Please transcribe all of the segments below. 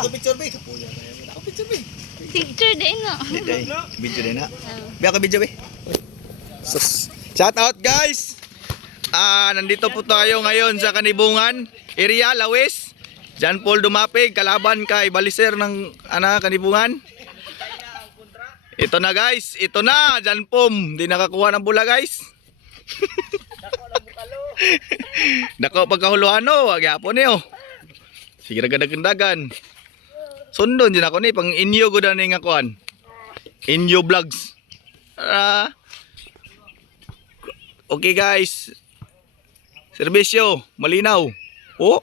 Ako picture be. Ako picture be. Picture din no. Video din na. Biya ko video be. Shout out guys. Nandito po tayo ngayon sa Kanibungan area, Lawis. John Paul Dumapig, kalaban kay Baliser ng Kanibungan. Ito na guys, ito na, John Pom. Di nakakuha ng bula guys. Dako pagkahuluan no, agyapon niyo. Sige ragadagan. Sundon din ako ni pang inyo gud ani nga kuan. Inyo vlogs. Okay guys. Serbisyo, malinaw. Oh,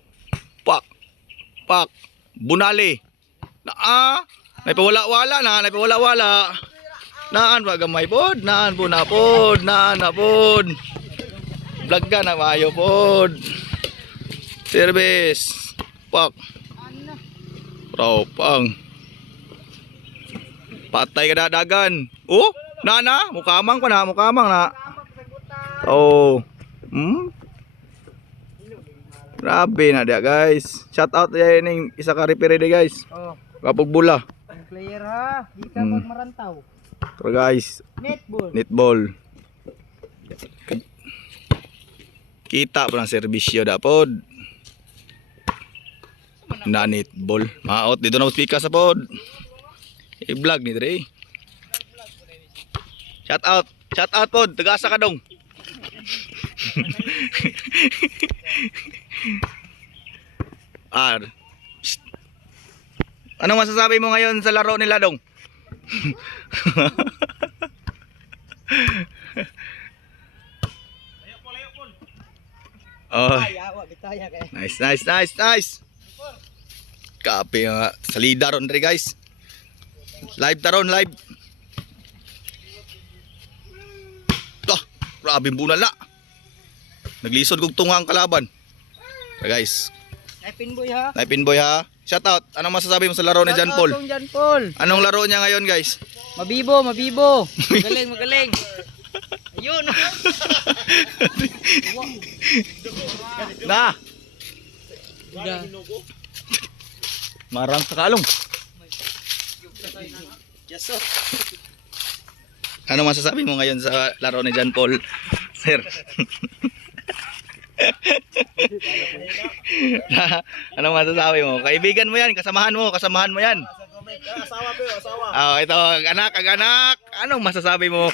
pak, bunali. Naipawala-wala na, naipawala-wala. Naan ba gamay pod, naan po na pod, naan na pod. Vlog ka na mayo pod. Service, pak. Pang. Patay ka dadagan. Oh, nana, mukamang pa na, mukamang na. Oh. Grabe na dia guys. Shout out ya ning isa ka referee de guys. Oh. Kapag bula. Ang player ha, di ka pag marantaw. Pero guys, Netball. netball. Kita pa ng serbisyo dapod. Na netball. Maot dito na speaker sa pod. I-vlog ni Dre. Shout out pod, tagasa ka dong. Ano masasabi mo ngayon sa laro nila dong? Oh. Nice. Kape nga salida ron dre guys. Live taron live. Grabe bunal na. Naglisod kog tunga ang kalaban. Guys. Naipinboy ha. Naipinboy ha. Shout out. Anong masasabi mo sa laro ni John Paul? John Paul. Anong laro niya ngayon guys? Mabibo. Magaling. Ayun. Na. Marang sa kalong. Yes sir. Ano masasabi mo ngayon sa laro ni John Paul, sir? Ano masasabi mo? Kaibigan mo yan, kasamahan mo yan. Asawa po, asawa. Ito, anak. Anong masasabi mo?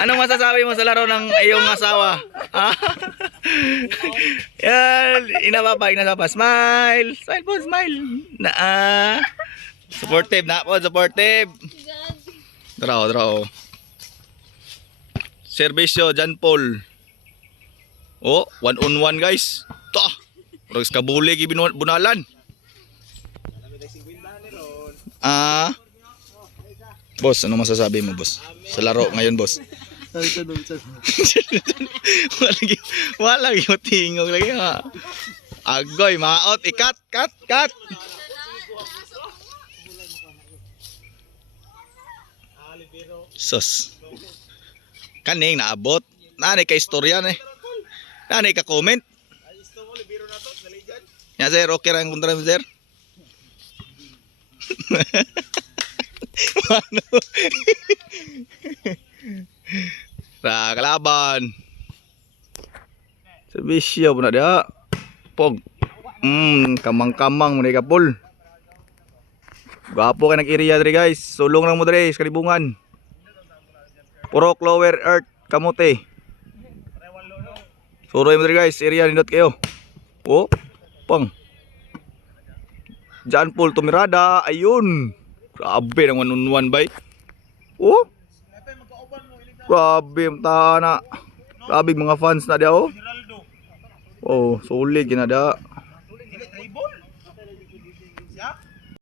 Anong masasabi mo sa laro ng iyong asawa? Yan, inapapag. Smile po, smile. Supportive na po, supportive. Draw. Serbisyo, John Paul. Oh, 1-on-1 guys. Purog kabuli bunalan. Boss, ano masasabi mo, boss? Sa laro ngayon, boss? Wala yung tingog lagi ha. Agoy, maot, cut. Sus. Kaning naabot. Nanay ka istorya eh. Nanay ka comment. Ya sir, okay ra ang kontra mo sir. Ano? Ra kalaban. Serbisyo po na dia. Pog. Kamang-kamang mo ka Paul. Gwapo ka nag-area dre guys. Sulong lang mo dre sa Kanibungan. Purok lower earth kamote. Suroy mo dre guys, area nindot kayo. Oh, pang. John Paul tumirada, ayun. Grabe nang 1-on-1 bay. Oh. Grabe mata na. Grabe mga fans na dia oh. Oh, solid gina da.